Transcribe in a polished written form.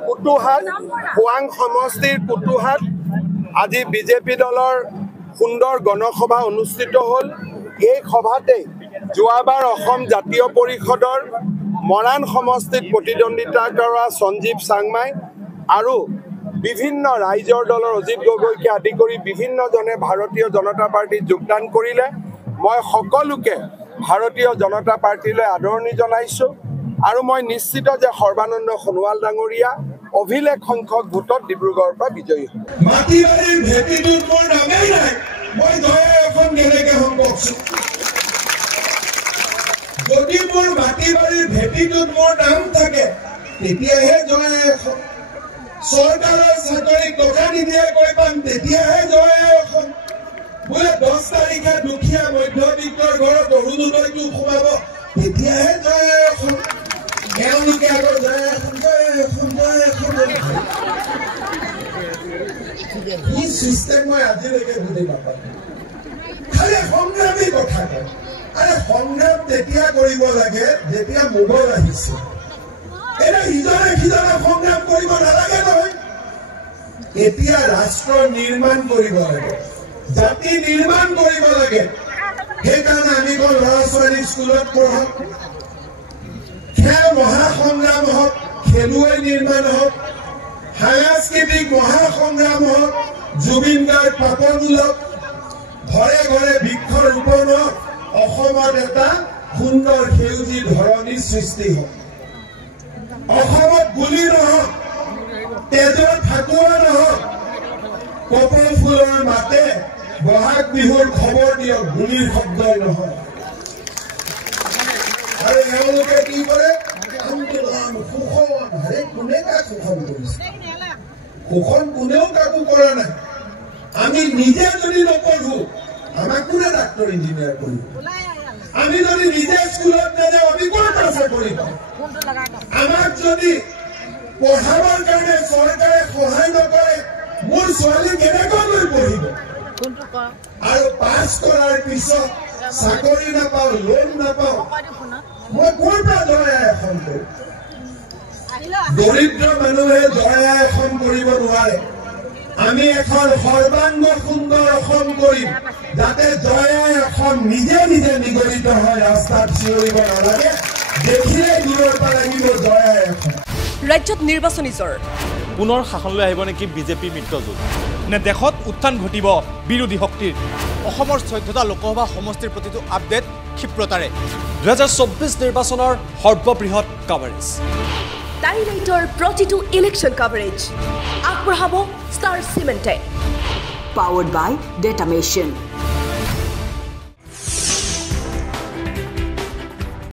কুটুহাট খোৱাং সমষ্টিৰ কুটুহাট আজি বিজেপি দলৰ সুন্দৰ গণসভা অনুষ্ঠিত হ'ল। এই সভাতে যোৱাবাৰ অসম জাতীয় পৰিষদৰ মৰাণ সমষ্টিত প্ৰতিদ্বন্দ্বিতা কৰা সঞ্জীৱ চাংমাই আৰু বিভিন্ন ৰাইজৰ দলৰ অজিত গগৈকে আদি কৰি বিভিন্নজনে ভাৰতীয় জনতা পাৰ্টিত যোগদান কৰিলে। মই সকলোকে ভাৰতীয় জনতা পাৰ্টিলৈ আদৰণি জনাইছোঁ আৰু মই নিশ্চিত যে সৰ্বানন্দ সোণোৱাল ডাঙৰীয়া অভিলেখ সংখ্যক ভোটত ডিব্ৰুগড়ৰ পৰা বিজয়ী হ'ব। মাটিবাৰীৰ ভেটিটোত মোৰ নামেই নাই, মই দয়া এখন কেনেকৈ সম্ভৱছোঁ? যদি মোৰ মাটিবাৰীৰ ভেটিটোত মোৰ নাম থাকে তেতিয়াহে জয়া এখন, চৰকাৰৰ চাকৰি টকা নিদিয়াকৈ পাম তেতিয়াহে জয়া এখন, বোলে 10 তাৰিখে দুখীয়া মধ্যবিত্তৰ ঘৰত অৰুণোদয়টো সোমাব তেতিয়াহে জয়া এখন। তেওঁলোকে আগৰ জয়া এখন এই চিষ্টেম মই আজিলৈকে বুজি নাপাওঁ। খালি সংগ্ৰামী কথা কয়। আৰে সংগ্ৰাম তেতিয়া কৰিব লাগে যেতিয়া মোগল আহিছে। এনে ইজনে সিজনে সংগ্ৰাম কৰিব নালাগে নহয়। এতিয়া ৰাষ্ট্ৰ নিৰ্মাণ কৰিব লাগে, জাতি নিৰ্মাণ কৰিব লাগে। সেইকাৰণে আমি কওঁ ল'ৰা ছোৱালী স্কুলত পঢ়ক, খেল মহাসংগ্ৰাম হওক, খেলুৱৈ নিৰ্মাণ হওক, সাংস্কৃতিক মহাসংগ্ৰাম হওক, জুবিন গাৰ্গ পাপন ওলক, ঘৰে ঘৰে বৃক্ষ ৰোপণ হওক, অসমত এটা সুন্দৰ সেউজী ধৰণীৰ সৃষ্টি হওক। অসমত গুলি নহওক, তেজৰ ফাকুৱা নহওক, কপৌ ফুলৰ মাতে বহাগ বিহুৰ খবৰ দিয়ক, গুলিৰ শব্দই নহয়। আৰু এওঁলোকে কি কৰে? আন্দোলন, শোষণ। আৰে কোনে কাক শোষণ কৰিছে? শোষণ কোনেও কাকো কৰা নাই। আমি নিজে যদি নপঢ়ো আমাক কোনে ডাক্তৰ ইঞ্জিনিয়াৰ কৰিব? আমি যদি নিজে স্কুলত নাযাওঁ আমি ক'ৰ পৰা চাকৰি পাম? আমাক যদি পঢ়াবৰ কাৰণে চৰকাৰে সহায় নকৰে মোৰ ছোৱালী কেনেকৈ পঢ়িব? আৰু পাছ কৰাৰ পিছত চাকৰি নাপাওঁ, লোন নাপাওঁ, মই ক'ৰ পৰা জয়া এখন কৰিম? দৰিদ্ৰ মানুহে জয়া এখন কৰিব নোৱাৰে। আমি এখন সৰ্বাংগ সুন্দৰ অসম কৰিম, যাতে জয়া এখন নিজে নিজে নিগৰিত হয়, ৰাস্তাত চিঞৰিব নালাগে, দেখিলে দূৰৰ পৰা লাগিব জয়া এখন। ৰাজ্যত নিৰ্বাচনী জ্বৰ। পুনৰ শাসনলৈ আহিব নেকি বিজেপি মিত্ৰজোঁট? নে দেশত উত্থান ঘটিব বিৰোধী শক্তিৰ? অসমৰ 14টা লোকসভা সমষ্টিৰ প্ৰতিটো আপডেট ক্ষিপ্ৰতাৰে 2024 নিৰ্বাচনৰ সৰ্ববৃহৎ কাভাৰেজ। টাইলাইটৰ প্ৰতিটো ইলেকশ্যন কাভাৰেজ আগবঢ়াব star চিমেণ্টে। Powered by Data Machine.